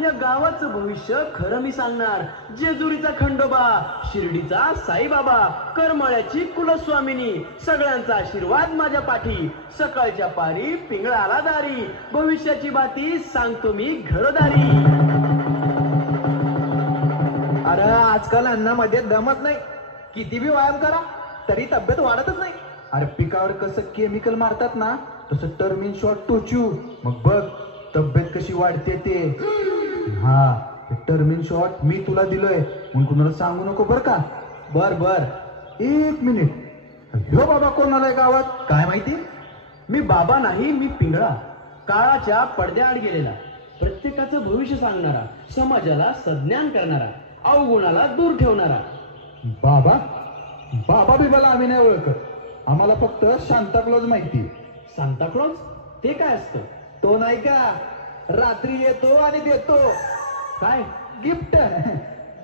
या गावाचं भविष्य खरं मी सांगणार. जेजुरीचा खंडोबा, शिर्डीचा साईबाबा, करमळ्याची कुलस्वामिनी, सगळ्यांचा आशीर्वाद माझ्या पाठी. सकाळच्या पारी पिंगळाला दारी, भविष्याची बाती सांगतो मी घरदारी. अरे आजकाल अन्नामध्ये दमत नाही. किती बी व्यायाम करा तरी तब्येत वाढतच नाही. अरे पिकावर कसं केमिकल मारतात ना तसं टर्मिन शॉट टोचू, मग बघ तब्येत कशी वाढते ते. हा टर्मिन शॉट मी तुला दिलोय म्हणून कुणाला सांगू नको बर का. बर बर, एक मिनिट. ह्यो बाबा कोण आलाय गावात काय माहिती? मी बाबा नाही, मी पिंगळा. काळाच्या पडद्याआड गेलेला, प्रत्येकाचं भविष्य सांगणारा, समाजाला सज्ञान करणारा, अवगुणाला दूर ठेवणारा. बाबा बाबा बिबाला आम्ही नाही ओळखत. आम्हाला फक्त सांताक्लॉज माहिती. सांताक्लॉज ते काय असतं? तो नाही का रात्री येतो आणि देतो काय गिफ्ट.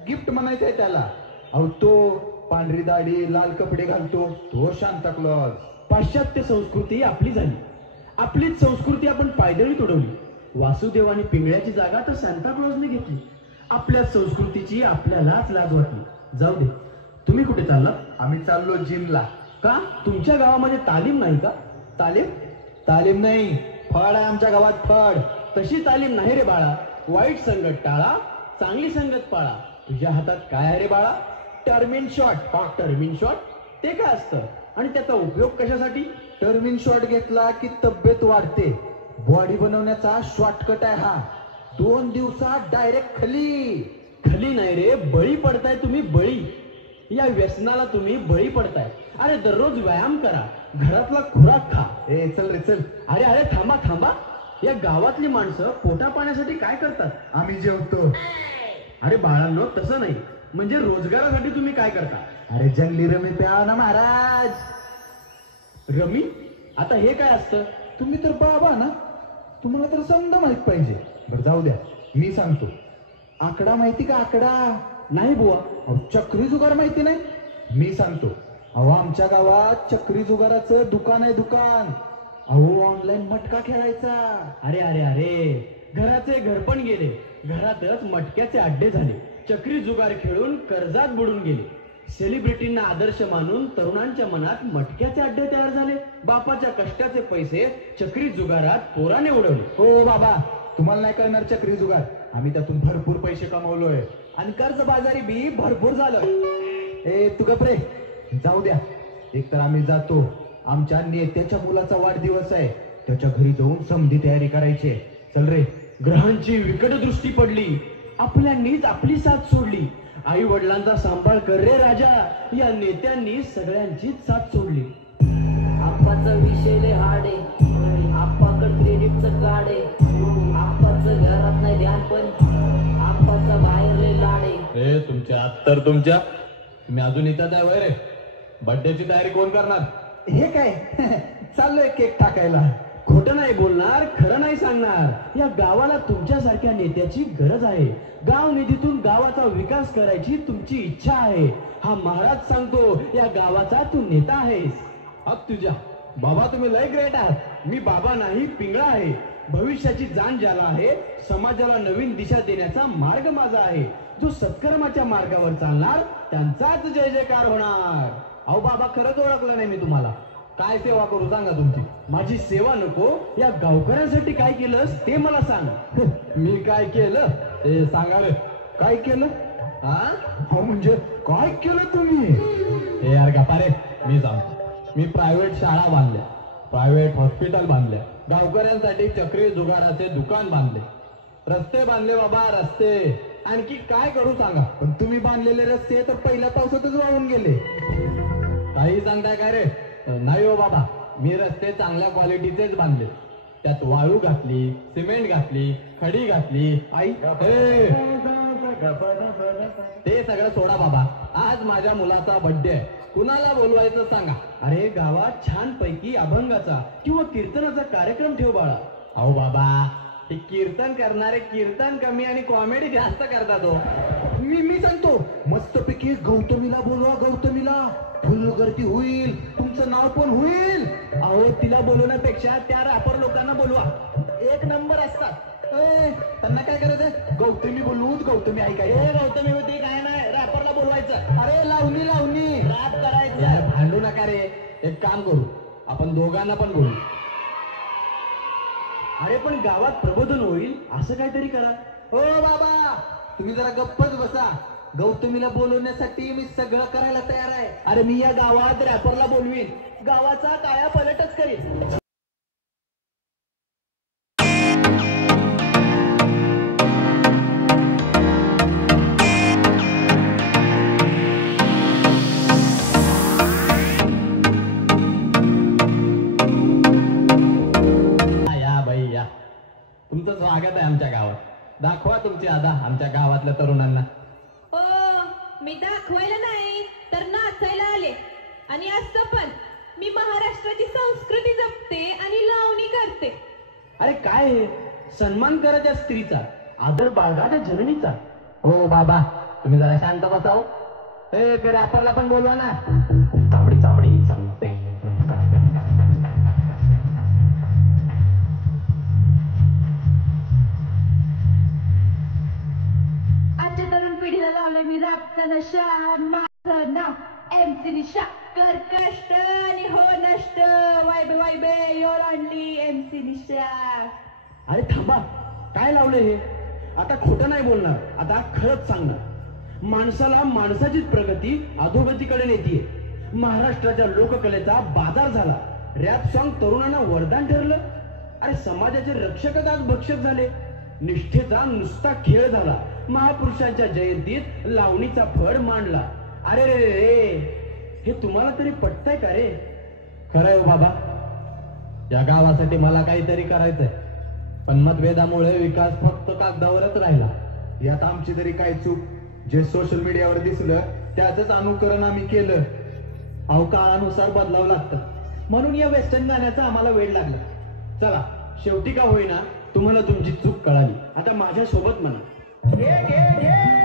गिफ्ट म्हणायचंय त्याला. अहो तो पांढरी दाढी लाल कपडे घालतो तो सांताक्लॉज. पाश्चात्य संस्कृती आपली झाली, आपलीच संस्कृती आपण पायदळी तुडवली. वासुदेव आणि पिंगळ्याची जागा तर सांताक्लॉजने घेतली. आपल्या संस्कृतीची आपल्यालाच लाज वाटली. जाऊ दे, तुम्ही कुठे चाललात? आम्ही चाललो जिमला. का? तुमच्या गावामध्ये तालीम नाही का? तालीम? तालीम नाही, फळ आहे आमच्या गावात, फळ. तशी तालीम नाही रे बाळा. वाईट संगत टाळा, चांगली संगत पाळा. तुझ्या हातात काय आहे रे बाळा? टर्मिन शॉट. टर्मिन शॉट ते काय असतं आणि त्याचा उपयोग कशासाठी? टर्मिन शॉट घेतला की तब्येत वाढते. बॉडी बनवण्याचा शॉर्टकट आहे हा. 2 दिवसात डायरेक्ट खाली. खाली नाही रे, बळी पडताय तुम्ही, बळी. या व्यसनाला तुम्ही बळी पडताय. अरे दररोज व्यायाम करा, घरातला खुराक खा. ए चल रे चल. अरे अरे थांबा थांबा. या गावातली माणसं पोटा पाण्यासाठी काय करतात? आम्ही जेवतो. अरे बाळांनो तसं नाही, म्हणजे रोजगारासाठी तुम्ही काय करता? अरे जंगली रमी प्या ना महाराज. रमी? आता हे काय असतं? तुम्ही तर बाबा ना, तुम्हाला तर समजा माहित पाहिजे. बरं जाऊ द्या, मी सांगतो. आकडा माहिती का? आकडा नाही बुवा. अहो चक्री जुगार माहिती नाही? मी सांगतो. अहो आमच्या गावात चक्री जुगाराचं दुकान आहे, दुकान. अहो ऑनलाईन मटका खेळायचा. अरे अरे अरे, घराचे घर पण गेले, घरातच मटक्याचे अड्डे झाले. चक्री जुगार खेळून कर्जात बुडून गेले. सेलिब्रिटींना आदर्श मानून तरुणांच्या मनात मटक्याचे अड्डे तयार झाले. बापाच्या कष्टाचे पैसे चक्री जुगारात पोराने उडवले. हो बाबा, तुम्हाला नाही कळणार चक्री जुगार. आम्ही त्यातून भरपूर पैसे कमवलोय आणि कर्जबाजारी बी भरपूर झालोय. ए तू गप रे. जाऊ द्या. एक तर आम्ही जातो. आमच्या नेत्याच्या मुलाचा वाढदिवस आहे, त्याच्या घरी जाऊन समधी तयारी करायची. चल रे. ग्रहांची विकट दृष्टी पडली, आपल्यांनीच आपली साथ सोडली. आई वडिलांचा सांभाळ कर रे राजा, या नेत्यांनी सगळ्यांचीच साथ सोडली. आप्पाचा विषय लय हार्ड आहे, आप्पाकडे क्रेडिटचं कार्ड आहे. आप्पाचं घरात नाही ध्यान पण आप्पाचा बाहेर लय लाड आहे. तुमच्या तर तुमच्या तुम्ही अजून इथं आहे वय रे? बर्थडेची तयारी कोण करणार? हे काय चाललोय केक टाकायला. खोटं नाही बोलणार, खरं नाही सांगणार. या गावाला तुमच्यासारख्या नेत्याची गरज आहे. गाव निधीतून गावाचा विकास करायची तुमची इच्छा आहे. हा महाराज सांगतो, या गावाचा तू नेता आहेस. अब तुझ्या बाबा तुम्ही लय ग्रेट आहात. मी बाबा नाही, पिंगळा आहे. भविष्याची जाण ज्याला आहे, समाजाला नवीन दिशा देण्याचा मार्ग माझा आहे. जो सत्कर्माच्या मार्गावर चालणार त्यांचाच जय जयकार होणार. अहो बाबा, खरंच ओळखलं नाही मी तुम्हाला. काय सेवा करू सांगा तुमची? माझी सेवा नको, या गावकऱ्यांसाठी काय केलंस ते मला सांग. मी काय केलं ते सांगा रे. काय केलं? हा म्हणजे काय केलं तुम्ही? हे यार गप्पा रे, मी सांगतो. मी प्रायव्हेट शाळा बांधल्या, प्रायव्हेट हॉस्पिटल बांधल्या, गावकऱ्यांसाठी चक्री जुगाराचे दुकान बांधले, रस्ते बांधले बाबा, रस्ते. आणखी काय करू सांगा? पण तुम्ही बांधलेले रस्ते तर पहिल्या पावसातच वाहून गेले. काही सांगताय काय रे? नाही हो बाबा, मी रस्ते चांगल्या क्वालिटीचेच बांधले. त्यात वाळू घातली, सिमेंट घातली, खडी घातली. आई ते सगळं सोडा बाबा. आज माझ्या मुलाचा बर्थडे आहे, कुणाला बोलवायचं सांगा. अरे गावात छान पैकी अभंगाचा किंवा कीर्तनाचा कार्यक्रम ठेव बाळा. अहो बाबा, हे कीर्तन करणारे कीर्तन कमी आणि कॉमेडी जास्त करतात हो. मी सांगतो, मस्तपैकी गौतमीला बोलवा, गौतमीला. फुल गर्दी होईल, तुमचं नाव पण होईल. अहो तिला बोलवण्यापेक्षा त्या रॅपर लोकांना बोलवा, एक नंबर असतात. त्यांना काय करायचं? गौतमी बोलूच, गौतमी ऐकायचं. गौतमी होती काय नाही, रॅपरला बोलवायचं. अरे लावणी लावणी रॅप करायचं. भांडू नका रे, एक काम करू, आपण दोघांना पण बोलू. अरे पण गावात प्रबोधन होईल असं काहीतरी करा. हो बाबा, तुम्ही जरा गप्पच बसा. गौतमीला बोलवण्यासाठी मी सगळं करायला तयार आहे. अरे मी या गावात रॅपरला बोलवीन, गावाचा काया पलटच करीन. या बाई या, तुमचं स्वागत आहे आमच्या गावात. दाखवा तुमची अदा आमच्या गावातल्या तरुणांना. ओ मी दाखवायला नाही तर नाचायला आले. आणि असं पण मी महाराष्ट्राची संस्कृती जपते आणि लावणी करते. अरे काय हे, सन्मान करा त्या स्त्रीचा, आदर बाळगा त्या जननीचा. हो बाबा, तुम्ही जरा शांत बसाव. ए ते रॅपरला पण बोलवा ना. चामडी चामडी चालते. आजच्या तरुण पिढीला लावले मी रॅपचा नशा. माझं नाव MC निशा. कर कष्ट आणि हो नष्ट. वायबे वायबे योर ओनली MC निशा. अरे थांबा, काय लावलं हे? आता खोटं नाही बोलणार, आता खरंच सांगणार. माणसाला माणसाचीच प्रगती अधोगतीकडे नेतीये. महाराष्ट्राच्या लोककलेचा बाजार झाला. रॅप सॉन्ग तरुणांना वरदान ठरलं. अरे समाजाचे रक्षकच आज भक्षक झाले. निष्ठेचा नुसता खेळ झाला. महापुरुषांच्या जयंतीत लावणीचा फड मांडला. अरे रे रे, हे तुम्हाला तरी पटतंय का रे? खरंय हो बाबा, या गावासाठी मला काहीतरी करायचंय, पण मतभेदामुळे विकास फक्त कागदावरच राहिला. यात आमची तरी काय चूक? जे सोशल मीडियावर दिसलं त्याच अनुकरण आम्ही केलं. अहो काळानुसार बदलावं लागतं, म्हणून या वेस्टर्न गाण्याचं आम्हाला वेळ लागलं. चला, शेवटी का होईना तुम्हाला तुमची चूक कळाली. आता माझ्या सोबत म्हणा. घे घे घे